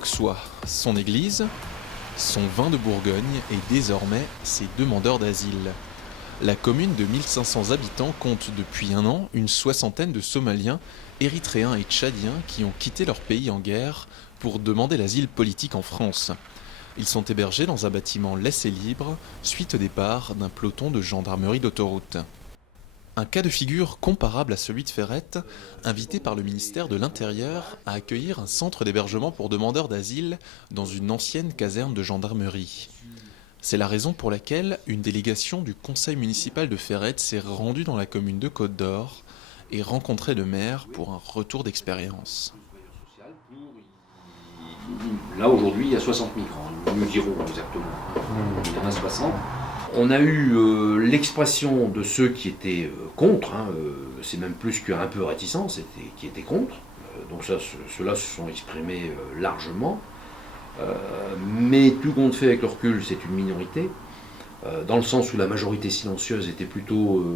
Auxois, son église, son vin de Bourgogne et désormais ses demandeurs d'asile. La commune de 1500 habitants compte depuis un an une soixantaine de Somaliens, Érythréens et Tchadiens qui ont quitté leur pays en guerre pour demander l'asile politique en France. Ils sont hébergés dans un bâtiment laissé libre suite au départ d'un peloton de gendarmerie d'autoroute. Un cas de figure comparable à celui de Ferrette, invité par le ministère de l'Intérieur à accueillir un centre d'hébergement pour demandeurs d'asile dans une ancienne caserne de gendarmerie. C'est la raison pour laquelle une délégation du conseil municipal de Ferrette s'est rendue dans la commune de Côte-d'Or et rencontré le maire pour un retour d'expérience. Là aujourd'hui il y a 60 migrants, nous dirons exactement, il y en a 60. On a eu l'expression de ceux qui étaient contre, c'est même plus qu'un peu réticents, qui étaient contre. Donc ceux-là se sont exprimés largement. Mais tout compte fait avec le recul, c'est une minorité. Dans le sens où la majorité silencieuse était plutôt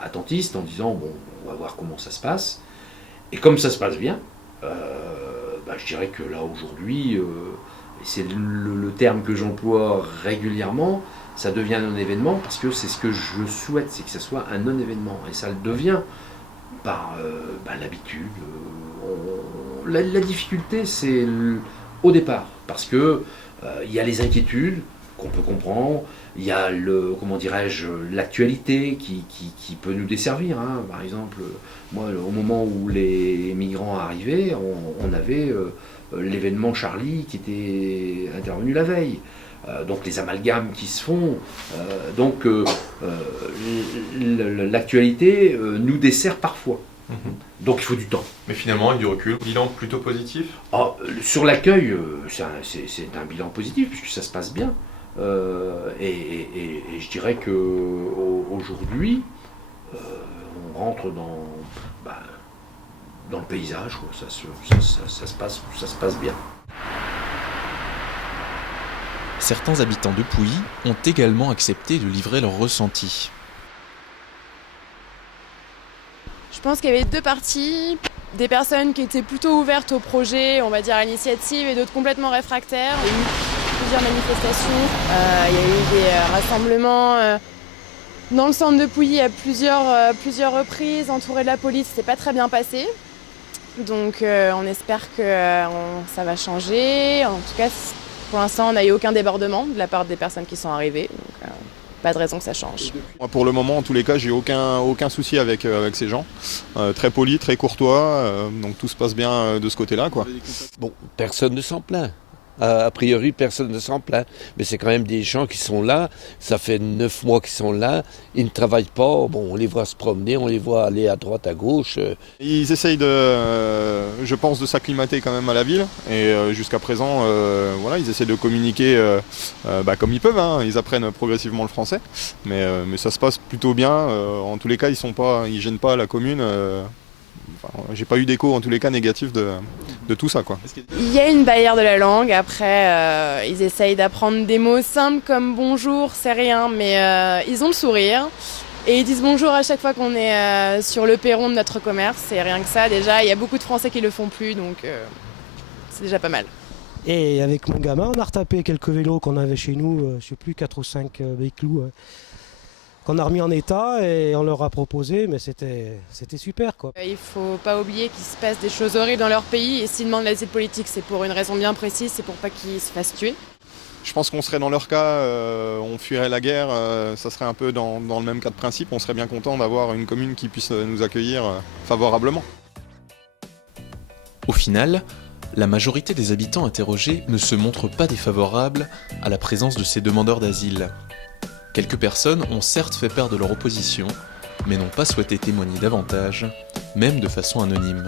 attentiste en disant bon, on va voir comment ça se passe. Et comme ça se passe bien, je dirais que là aujourd'hui, c'est le terme que j'emploie régulièrement, ça devient un non-événement parce que c'est ce que je souhaite, c'est que ça soit un non-événement. Et ça le devient par l'habitude. La difficulté, c'est au départ, parce que il y a les inquiétudes qu'on peut comprendre, il y a l'actualité qui peut nous desservir. Par exemple, moi, au moment où les migrants arrivaient, on avait l'événement Charlie qui était intervenu la veille. Donc les amalgames qui se font, l'actualité nous dessert parfois. Donc il faut du temps. Mais finalement, avec du recul, bilan plutôt positif ? Sur l'accueil, c'est un bilan positif puisque ça se passe bien. Et je dirais qu'aujourd'hui, on rentre dans le paysage, quoi. Ça se passe bien. Certains habitants de Pouilly ont également accepté de livrer leurs ressentis. Je pense qu'il y avait deux parties, des personnes qui étaient plutôt ouvertes au projet, on va dire à l'initiative, et d'autres complètement réfractaires. Il y a eu plusieurs manifestations, il y a eu des rassemblements dans le centre de Pouilly à plusieurs reprises, entourés de la police, c'était pas très bien passé. Donc on espère que ça va changer. En tout cas, pour l'instant, on n'a eu aucun débordement de la part des personnes qui sont arrivées. Donc, pas de raison que ça change. Pour le moment, en tous les cas, j'ai aucun souci avec ces gens. Très polis, très courtois, donc tout se passe bien de ce côté-là, quoi. Bon, personne ne s'en plaint. A priori, personne ne s'en plaint. Mais c'est quand même des gens qui sont là. Ça fait 9 mois qu'ils sont là. Ils ne travaillent pas. Bon, on les voit se promener, on les voit aller à droite, à gauche. Ils essayent je pense, de s'acclimater quand même à la ville. Et jusqu'à présent, ils essaient de communiquer comme ils peuvent. Ils apprennent progressivement le français. Mais ça se passe plutôt bien. En tous les cas, ils gênent pas la commune. J'ai pas eu d'écho en tous les cas négatif de tout ça, quoi. Il y a une barrière de la langue, après ils essayent d'apprendre des mots simples comme bonjour, c'est rien, mais ils ont le sourire et ils disent bonjour à chaque fois qu'on est sur le perron de notre commerce, et rien que ça déjà, il y a beaucoup de Français qui le font plus, donc c'est déjà pas mal. Et avec mon gamin, on a retapé quelques vélos qu'on avait chez nous, je sais plus, 4 ou 5 véhicules qu'on a remis en état et on leur a proposé, mais c'était super, quoi. Il faut pas oublier qu'il se passe des choses horribles dans leur pays, et s'ils demandent l'asile politique, c'est pour une raison bien précise, c'est pour pas qu'ils se fassent tuer. Je pense qu'on serait dans leur cas, on fuirait la guerre, ça serait un peu dans le même cas de principe, on serait bien content d'avoir une commune qui puisse nous accueillir favorablement. Au final, la majorité des habitants interrogés ne se montrent pas défavorables à la présence de ces demandeurs d'asile. Quelques personnes ont certes fait part de leur opposition, mais n'ont pas souhaité témoigner davantage, même de façon anonyme.